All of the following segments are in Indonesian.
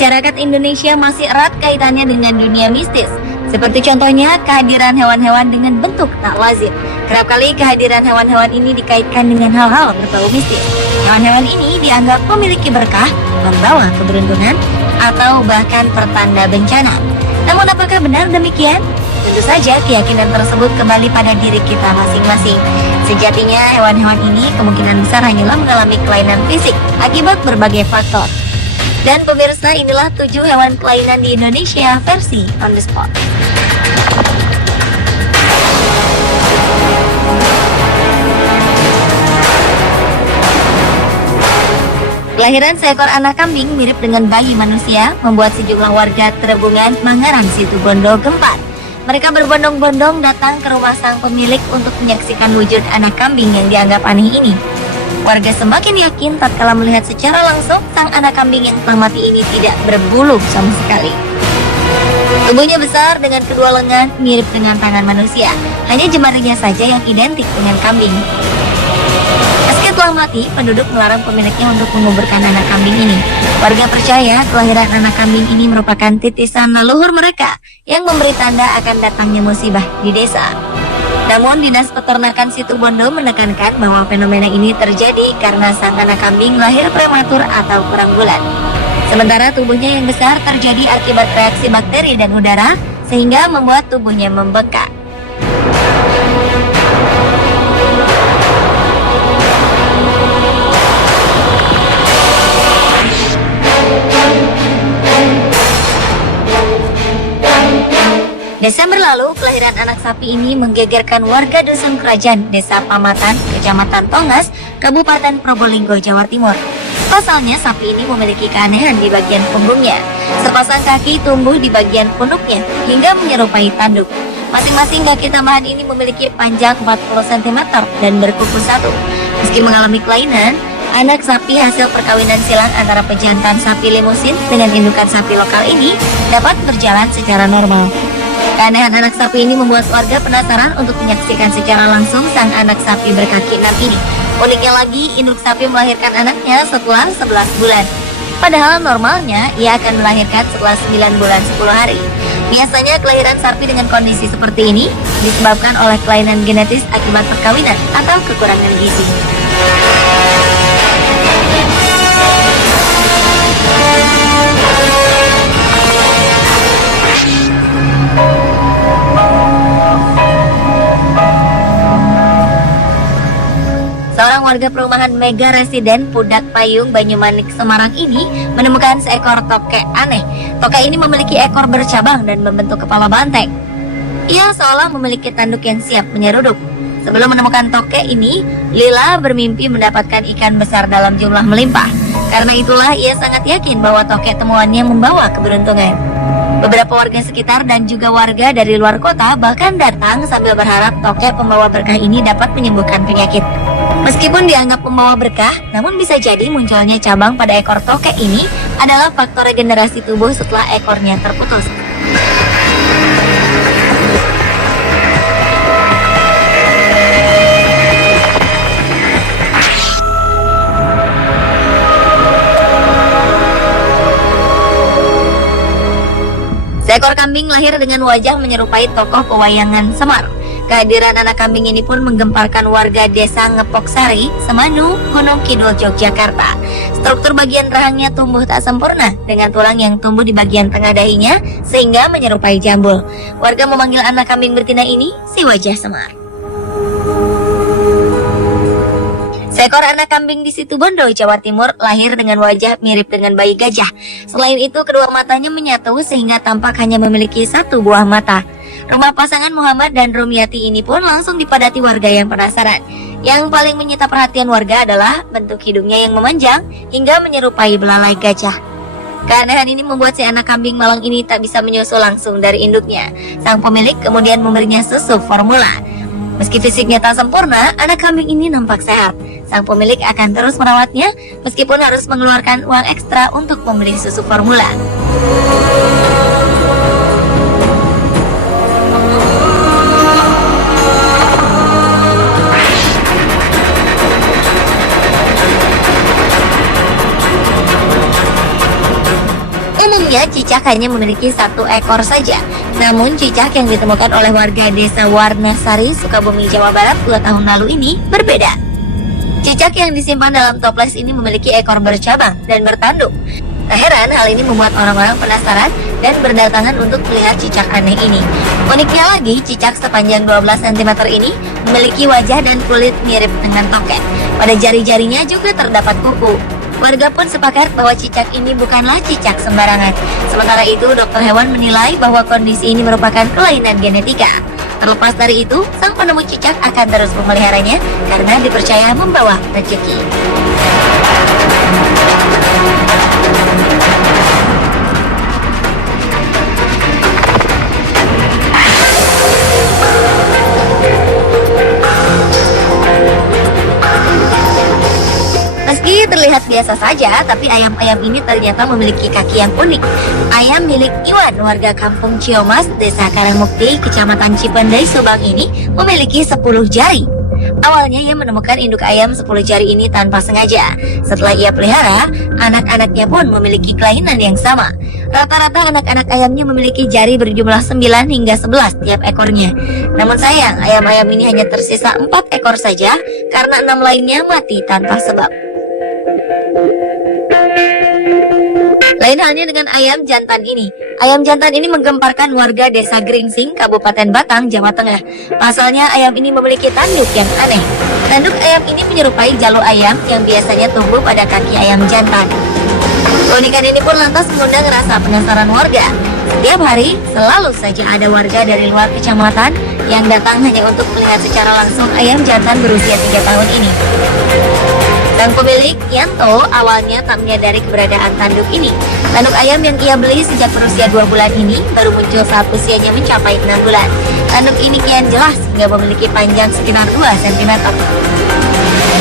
Masyarakat Indonesia masih erat kaitannya dengan dunia mistis. Seperti contohnya kehadiran hewan-hewan dengan bentuk tak lazim. Kerap kali kehadiran hewan-hewan ini dikaitkan dengan hal-hal berbau mistis. Hewan-hewan ini dianggap memiliki berkah, membawa keberuntungan, atau bahkan pertanda bencana. Namun apakah benar demikian? Tentu saja keyakinan tersebut kembali pada diri kita masing-masing. Sejatinya hewan-hewan ini kemungkinan besar hanyalah mengalami kelainan fisik akibat berbagai faktor. Dan pemirsa, inilah 7 hewan kelainan di Indonesia versi On The Spot. Kelahiran seekor anak kambing mirip dengan bayi manusia membuat sejumlah warga Trembungan, Mangaran, Situbondo gempar. Mereka berbondong-bondong datang ke rumah sang pemilik untuk menyaksikan wujud anak kambing yang dianggap aneh ini. Warga semakin yakin tatkala melihat secara langsung sang anak kambing yang telah mati ini tidak berbulu sama sekali. Tubuhnya besar dengan kedua lengan mirip dengan tangan manusia, hanya jemarinya saja yang identik dengan kambing. Meski telah mati, penduduk melarang pemiliknya untuk menguburkan anak kambing ini. Warga percaya kelahiran anak kambing ini merupakan titisan leluhur mereka yang memberi tanda akan datangnya musibah di desa. Namun, Dinas Peternakan Situbondo menekankan bahwa fenomena ini terjadi karena sang anak kambing lahir prematur atau kurang bulan. Sementara tubuhnya yang besar terjadi akibat reaksi bakteri dan udara, sehingga membuat tubuhnya membengkak. Desember lalu, kelahiran anak sapi ini menggegerkan warga Dusun Kerajaan, Desa Pamatan, Kecamatan Tongas, Kabupaten Probolinggo, Jawa Timur. Pasalnya, sapi ini memiliki keanehan di bagian punggungnya. Sepasang kaki tumbuh di bagian punuknya hingga menyerupai tanduk. Masing-masing kaki tambahan ini memiliki panjang 40 cm dan berkuku satu. Meski mengalami kelainan, anak sapi hasil perkawinan silang antara pejantan sapi limusin dengan indukan sapi lokal ini dapat berjalan secara normal. Keanehan anak sapi ini membuat warga penasaran untuk menyaksikan secara langsung sang anak sapi berkaki 6 ini. Uniknya lagi, induk sapi melahirkan anaknya setelah 11 bulan. Padahal normalnya ia akan melahirkan setelah 9 bulan 10 hari. Biasanya kelahiran sapi dengan kondisi seperti ini disebabkan oleh kelainan genetis akibat perkawinan atau kekurangan gizi. Seorang warga perumahan Mega Residen Pudak Payung, Banyumanik, Semarang ini menemukan seekor tokek aneh. Tokek ini memiliki ekor bercabang dan membentuk kepala banteng. Ia seolah memiliki tanduk yang siap menyeruduk. Sebelum menemukan tokek ini, Lila bermimpi mendapatkan ikan besar dalam jumlah melimpah. Karena itulah ia sangat yakin bahwa tokek temuannya membawa keberuntungan. Beberapa warga sekitar dan juga warga dari luar kota bahkan datang sambil berharap tokek pembawa berkah ini dapat menyembuhkan penyakit. Meskipun dianggap membawa berkah, namun bisa jadi munculnya cabang pada ekor tokek ini adalah faktor regenerasi tubuh setelah ekornya terputus. Seekor kambing lahir dengan wajah menyerupai tokoh pewayangan Semar. Kehadiran anak kambing ini pun menggemparkan warga desa Ngepoksari, Semanu, Gunung Kidul, Yogyakarta. Struktur bagian rahangnya tumbuh tak sempurna dengan tulang yang tumbuh di bagian tengah dahinya sehingga menyerupai jambul. Warga memanggil anak kambing betina ini si wajah Semar. Seekor anak kambing di Situbondo, Jawa Timur lahir dengan wajah mirip dengan bayi gajah. Selain itu, kedua matanya menyatu sehingga tampak hanya memiliki satu buah mata. Rumah pasangan Muhammad dan Rumiati ini pun langsung dipadati warga yang penasaran. Yang paling menyita perhatian warga adalah bentuk hidungnya yang memanjang hingga menyerupai belalai gajah. Keanehan ini membuat si anak kambing malang ini tak bisa menyusu langsung dari induknya. Sang pemilik kemudian memberinya susu formula. Meski fisiknya tak sempurna, anak kambing ini nampak sehat. Sang pemilik akan terus merawatnya meskipun harus mengeluarkan uang ekstra untuk membeli susu formula. Umumnya cicak hanya memiliki satu ekor saja. Namun cicak yang ditemukan oleh warga desa Warnasari, Sukabumi, Jawa Barat 2 tahun lalu ini berbeda. Cicak yang disimpan dalam toples ini memiliki ekor bercabang dan bertanduk. Tak heran hal ini membuat orang-orang penasaran dan berdatangan untuk melihat cicak aneh ini. Uniknya lagi, cicak sepanjang 12 cm ini memiliki wajah dan kulit mirip dengan tokek. Pada jari-jarinya juga terdapat kuku. Warga pun sepakat bahwa cicak ini bukanlah cicak sembarangan. Sementara itu, dokter hewan menilai bahwa kondisi ini merupakan kelainan genetika. Terlepas dari itu, sang penemu cicak akan terus memeliharanya karena dipercaya membawa rezeki. Meski terlihat biasa saja, tapi ayam-ayam ini ternyata memiliki kaki yang unik. Ayam milik Iwan, warga kampung Ciomas, Desa Karangmukti, Kecamatan Cipendei, Subang ini memiliki 10 jari. Awalnya ia menemukan induk ayam 10 jari ini tanpa sengaja. Setelah ia pelihara, anak-anaknya pun memiliki kelainan yang sama. Rata-rata anak-anak ayamnya memiliki jari berjumlah 9 hingga 11 tiap ekornya. Namun sayang, ayam-ayam ini hanya tersisa 4 ekor saja karena 6 lainnya mati tanpa sebab. Lain halnya dengan ayam jantan ini. Ayam jantan ini menggemparkan warga desa Gringsing, Kabupaten Batang, Jawa Tengah. Pasalnya ayam ini memiliki tanduk yang aneh. Tanduk ayam ini menyerupai jalur ayam yang biasanya tumbuh pada kaki ayam jantan. Keunikan ini pun lantas mengundang rasa penasaran warga. Setiap hari selalu saja ada warga dari luar kecamatan yang datang hanya untuk melihat secara langsung ayam jantan berusia 3 tahun ini. Sang pemilik, Yanto, awalnya tak menyadari keberadaan tanduk ini. Tanduk ayam yang ia beli sejak berusia 2 bulan ini baru muncul saat usianya mencapai 6 bulan. Tanduk ini kian jelas hingga memiliki panjang sekitar 2 cm.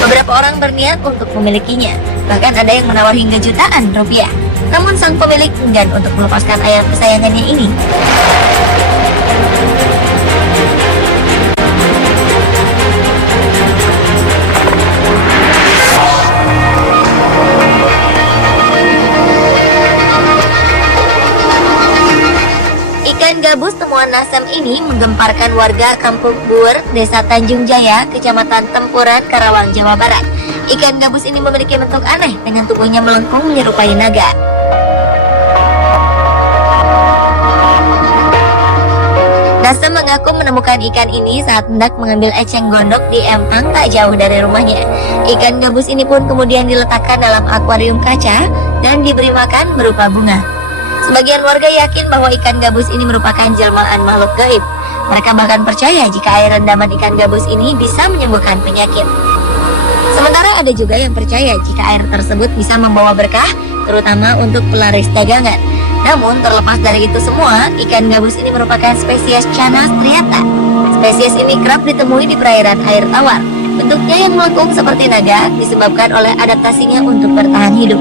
Beberapa orang berniat untuk memilikinya, bahkan ada yang menawar hingga jutaan rupiah. Namun sang pemilik enggan untuk melepaskan ayam kesayangannya ini. Ikan gabus temuan Nasem ini menggemparkan warga Kampung Buer, Desa Tanjung Jaya, Kecamatan Tempuran, Karawang, Jawa Barat. Ikan gabus ini memiliki bentuk aneh dengan tubuhnya melengkung menyerupai naga. Nasem mengaku menemukan ikan ini saat hendak mengambil eceng gondok di empang tak jauh dari rumahnya. Ikan gabus ini pun kemudian diletakkan dalam akuarium kaca dan diberi makan berupa bunga. Sebagian warga yakin bahwa ikan gabus ini merupakan jelmaan makhluk gaib. Mereka bahkan percaya jika air rendaman ikan gabus ini bisa menyembuhkan penyakit. Sementara ada juga yang percaya jika air tersebut bisa membawa berkah, terutama untuk pelaris dagangan. Namun terlepas dari itu semua, ikan gabus ini merupakan spesies Channa striata. Spesies ini kerap ditemui di perairan air tawar. Bentuknya yang melengkung seperti naga disebabkan oleh adaptasinya untuk bertahan hidup.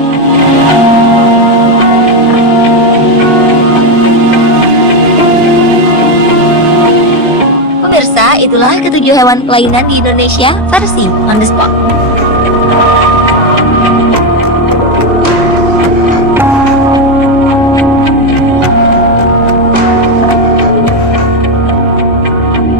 Pemirsa, itulah ketujuh hewan kelainan di Indonesia versi On The Spot.